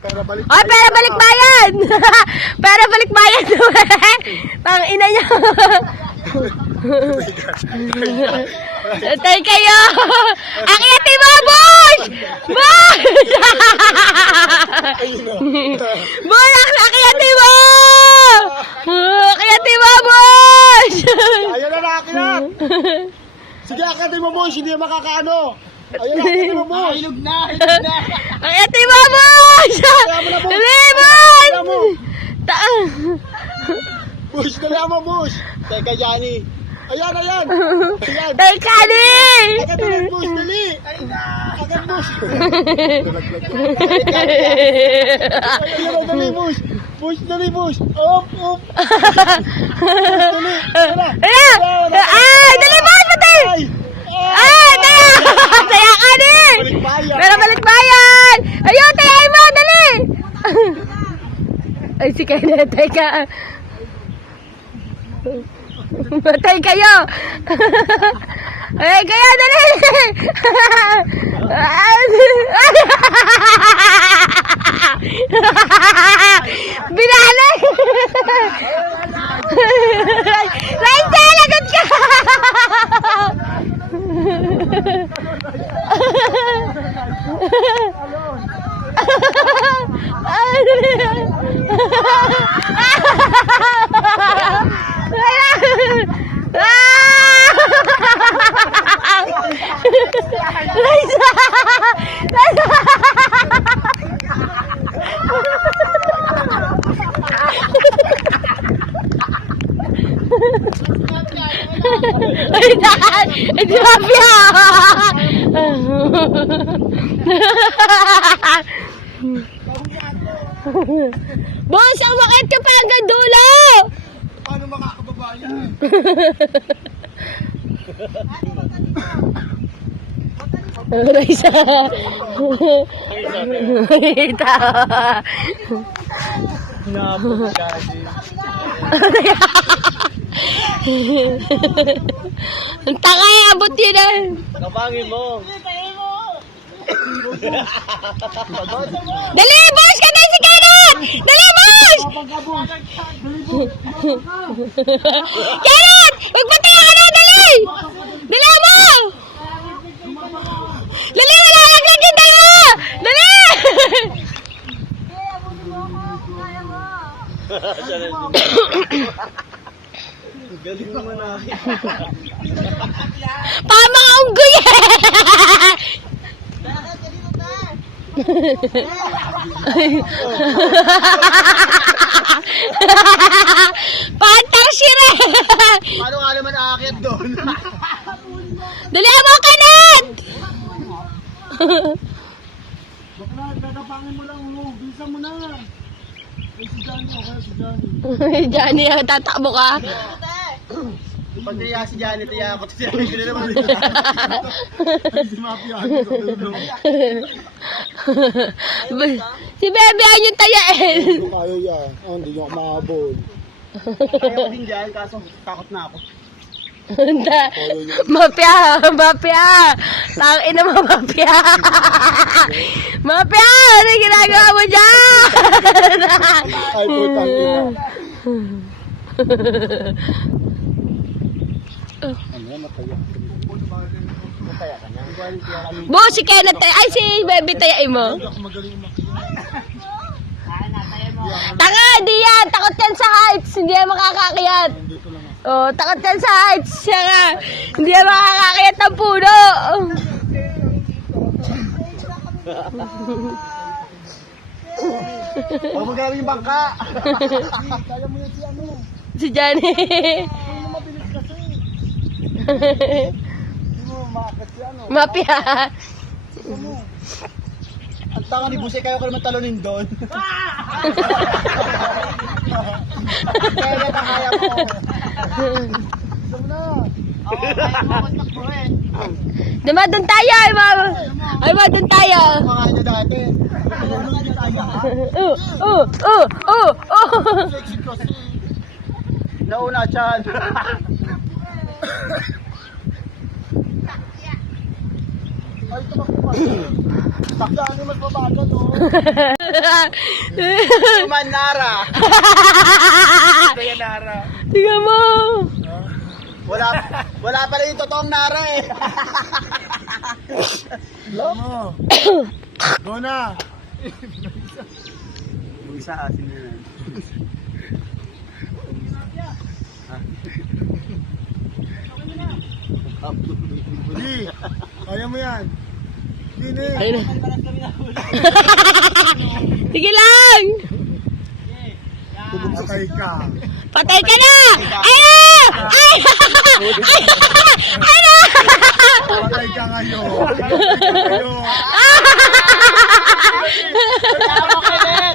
Pera balik. Ay, pera balik bayan! Pera balik bayan! Pang ina niya! Tay kayo! Akyatin mo, Bosh! Bosh! Bosh, akyatin mo! Akyatin mo, Bosh! Ayun na nakakyat! Sige, akatin mo, Bosh. Hindi makakaano. Ayun na, akatin mo, Bosh. Hilog na. Akyatin mo, Bosh! Dali, Bosh! Bosh, dali mo, Bosh. Teka, Johnny. Ayan. Ayan. Tay kani! Akatin mo, Bosh. Dali. Akatin, Bosh. Ayun, dali, Bosh. Bosh, dali, Bosh. Op. Dali. Ayan! Ay, dali, Bosh! Patay! Ay, dali! Saya kani! Balikbayan. Pero balik bayan! Ayun, tayain mo! Dali! Ay, si Kenneth, teka. Matay kayo! Ay, kayo, dali! Binalay! Raisa, lagot ka! Ay, di mafia! Boss, umakit ka pa hanggang dulo! Paano makakababa yan? Raisa! Kita! Napos ka, Ang takay, abot yun ah! Kapangin mo. Dali, boss! Katay si Kenneth! Dali, boss! Kenneth! Magpatay ka na! Dali! Dali mo! Dali! Wala laglag yung dalawa! Dali! Galing naman na. Pama ka unggoy eh! Pantar sire! Paano nga naman aakyat doon? Dali mo, Kenneth! Bakla, tatapangin mo lang. Bisa mo na. Ay, si Johnny. Okay, si Johnny. Johnny, tatakbo ka? Pag tiya si Johnny, tiya ako. Tiya ko na naman. Ay, si Mafia. Si Bebe, ayun yung tayain. Ayaw yan. Oh, hindi nyo mahabol. Ayaw din dyan, kaso takot na ako. Mafia! Tangin mo, Mafia! Mafia! Ano yung ginagawa mo dyan? Ay, putang ina. Ano yan, mataya. Mataya ka na. Bo, si Kenneth, ay si Bebe tayain mo. Hindi ako magaling umakyat. Tanga, di yan! Takot yan sa heights! Hindi yan makakakyat! Dito lang ako. Oh, takot yan sa heights! Siya nga! Hindi yan makakakyat ng puno! Huwag magaling yung bangka. Kaya mo yun si ano. Si Johnny! Ano mabilis kasi. Hindi mo makakit si ano. Mafia! Ang tanga ni Busay, kaya ko naman talunin doon. Kaya na kaya mo. Gusto mo na. Oo, kaya mo magtakbo eh. Diba, doon tayo! Ay, ba, doon tayo! Mga nyo dati. Sexy kasi. Nauna, Chan. Ay, tumakbo pa. Takdaan yung mas mabago, no? Manara. Tingnan mo. Wala pala yung totoong Nara eh. Mo. Go na. Yung isa asin na yan. Di. Kaya mo yan. Hindi. Ayun na. Sige lang. Patay ka. Patay ka na. Ayun! Ay! Ay na! Patay ka ngayon.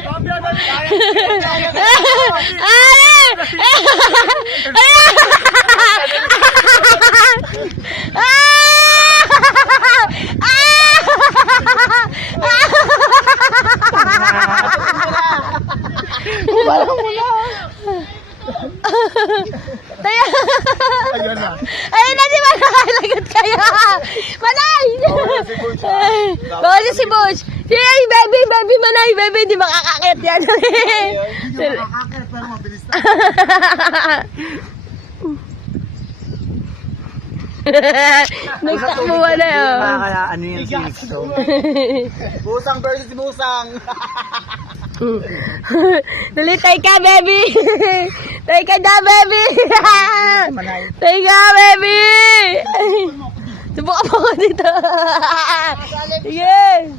Patay ka ngayon. Ayun na. Ayun na si Manay! Lagot kayo! Manay! Bawal si Bush! Hey, baby! Baby Manay! Baby! Di makakakit yan! Hindi nyo makakakit pero mabilis na. Nagtakbo mo na yun. Kaya ano yung sixto? Busang versus busang. Dali, tay ka, baby! Tay ka na, baby! Tay ka, baby! Subukan mo ko dito! Sige!